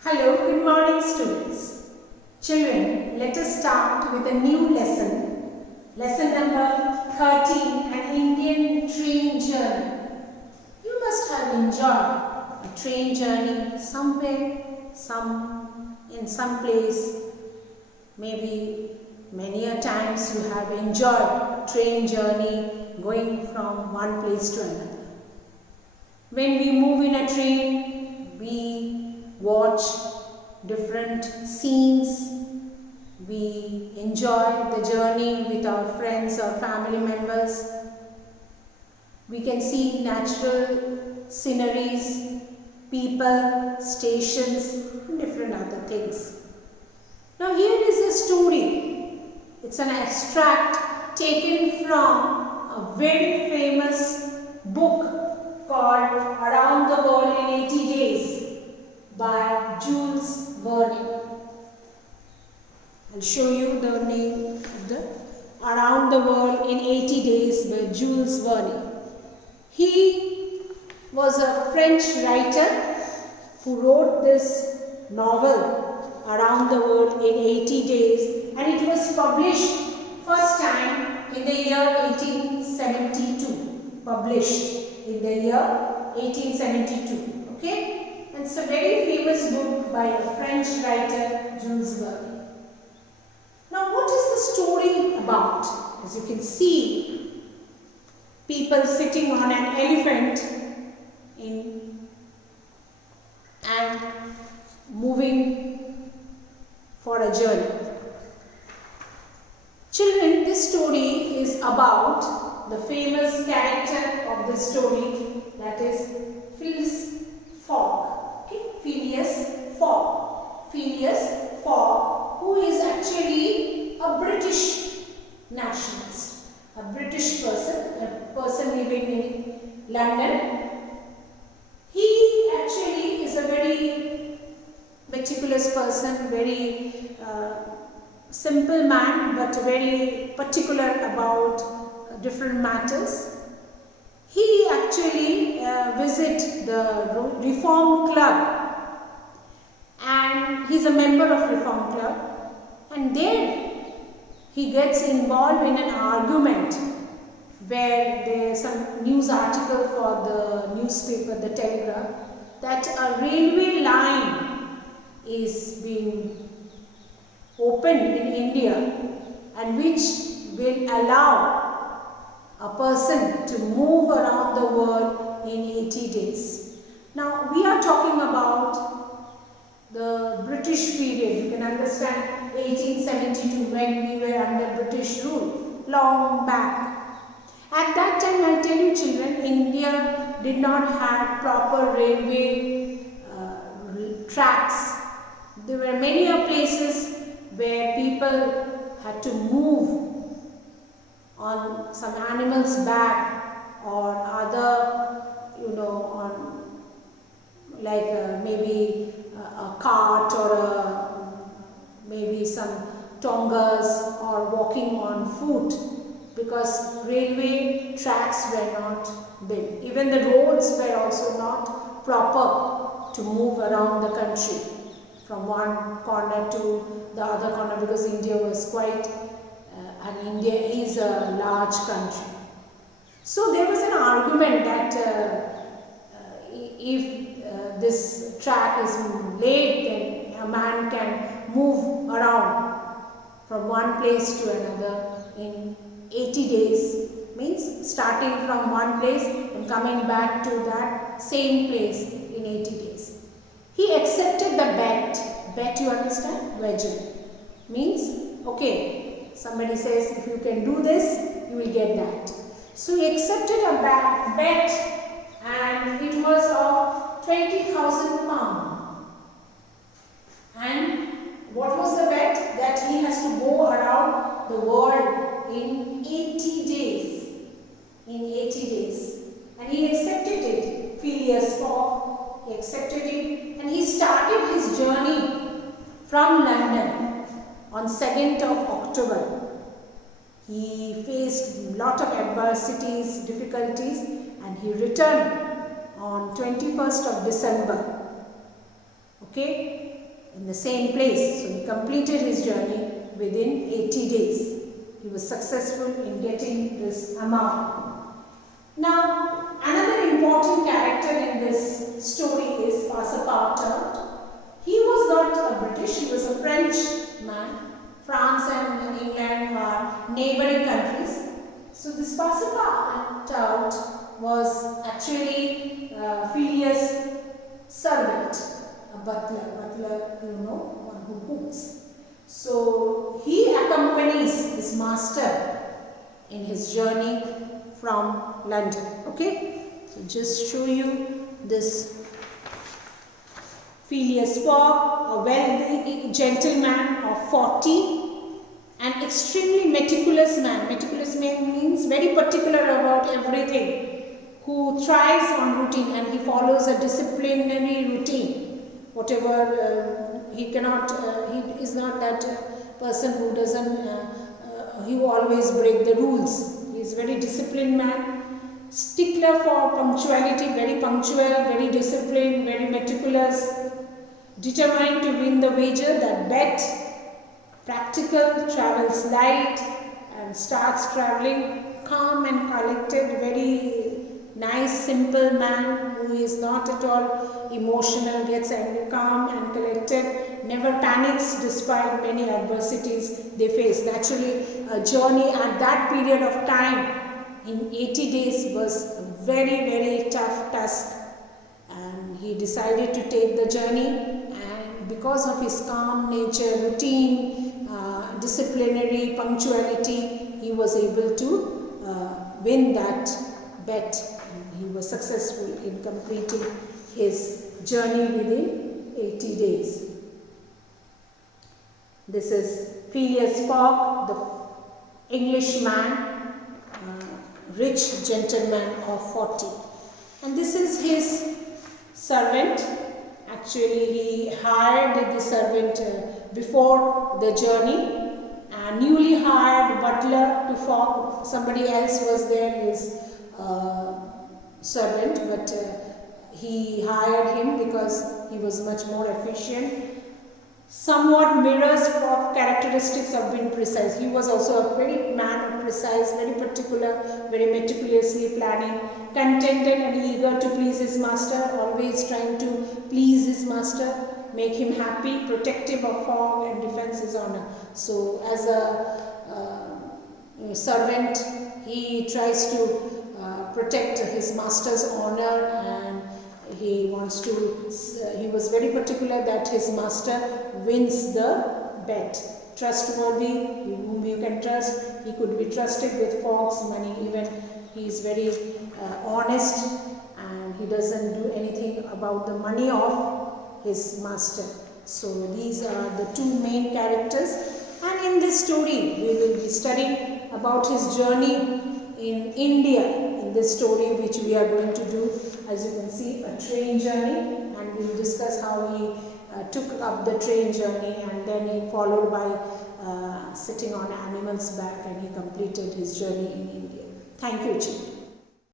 Hello, good morning students. Children, let us start with a new lesson. Lesson number 13, an Indian train journey. You must have enjoyed a train journey somewhere, in some place. Maybe many a times you have enjoyed train journey going from one place to another. When we move in a train, we watch different scenes. We enjoy the journey with our friends or family members. We can see natural sceneries, people, stations, and different other things. Now here is a story. It's an extract taken from a very famous book called Around the World in 80 Days by Jules Verne. I'll show you the name of the Around the World in 80 Days by Jules Verne. He was a French writer who wrote this novel Around the World in 80 Days, and it was published first time in the year 1872. Published in the year 1872. Okay? And it's a very famous book by a French writer, Jules Verne. Now, what is the story about? As you can see, people sitting on an elephant and moving for a journey. Children, this story is about the famous character of the story, that is Phileas Fogg. Okay? Phileas Fogg. Phileas Fogg, who is actually a British nationalist, a British person, a person living in London. He actually is a very meticulous person, very simple man, but very particular about different matters. He actually visits the Reform Club, and he's a member of Reform Club, and there he gets involved in an argument where there's some news article for the newspaper, the Telegraph, that a railway line is being opened in India, and which will allow a person to move around the world in 80 days. Now, we are talking about the British period. You can understand 1872, when we were under British rule, long back. At that time, I tell you children, India did not have proper railway tracks. There were many places where people had to move on some animal's back or other, on like maybe a cart or maybe some tongas, or walking on foot, because railway tracks were not built. Even the roads were also not proper to move around the country from one corner to the other corner, because India was quite, and India is a large country. So there was an argument that if this track is laid, then a man can move around from one place to another in 80 days, means starting from one place and coming back to that same place in 80 days. He accepted the bet. Bet, you understand? Wager. Means, okay, somebody says if you can do this, you will get that. So he accepted a bet, and it was of 20,000 pounds. And what was the bet? That he has to go around the world in 80 days. In 80 days. And he accepted it. Phileas Fogg, he accepted it, and he started his journey from London on 2nd of October. He faced a lot of adversities, difficulties, and he returned on 21st of December. Okay, in the same place. So he completed his journey within 80 days. He was successful in getting this amount. Now, another important character in this story is Passepartout. He was not a British, he was a French man. France and England are neighboring countries. So this Passepartout was actually Phileas' servant, a butler, one who cooks. So he accompanies his master in his journey from London. Okay, so just show you this Phileas Fogg, a wealthy gentleman of 40, an extremely meticulous man. Meticulous man means very particular about everything, who thrives on routine and he follows a disciplinary routine. Whatever he cannot, he is not that person who doesn't, he always break the rules. He is very disciplined man, stickler for punctuality, very punctual, very disciplined, very meticulous, determined to win the wager, that bet, practical, travels light and starts traveling, calm and collected, very nice, simple man who is not at all emotional, gets angry, calm and collected, never panics despite many adversities they face. Naturally, a journey at that period of time in 80 days was a very, very tough task, and he decided to take the journey, and because of his calm nature, routine, disciplinary punctuality, he was able to win that bet. He was successful in completing his journey within 80 days. This is Phileas Fogg, the Englishman, rich gentleman of 40. And this is his servant. Actually, he hired the servant before the journey. A newly hired butler to Fogg. Somebody else was there, his servant, but he hired him because he was much more efficient. Somewhat mirrors Fogg characteristics of being precise. He was also a very man of precise, very particular, very meticulously planning, contented and eager to please his master, always trying to please his master, make him happy, protective of Fogg and defends his honor. So as a servant, he tries to protect his master's honor, and he wants to, he was very particular that his master wins the bet. Trustworthy, whom you can trust. He could be trusted with Fogg's money. Even he is very honest, and he doesn't do anything about the money of his master. So these are the two main characters, and in this story we will be studying about his journey in India. In this story which we are going to do, as you can see, a train journey, and we will discuss how he took up the train journey, and then he followed by sitting on animal's back, and he completed his journey in India. Thank you, children.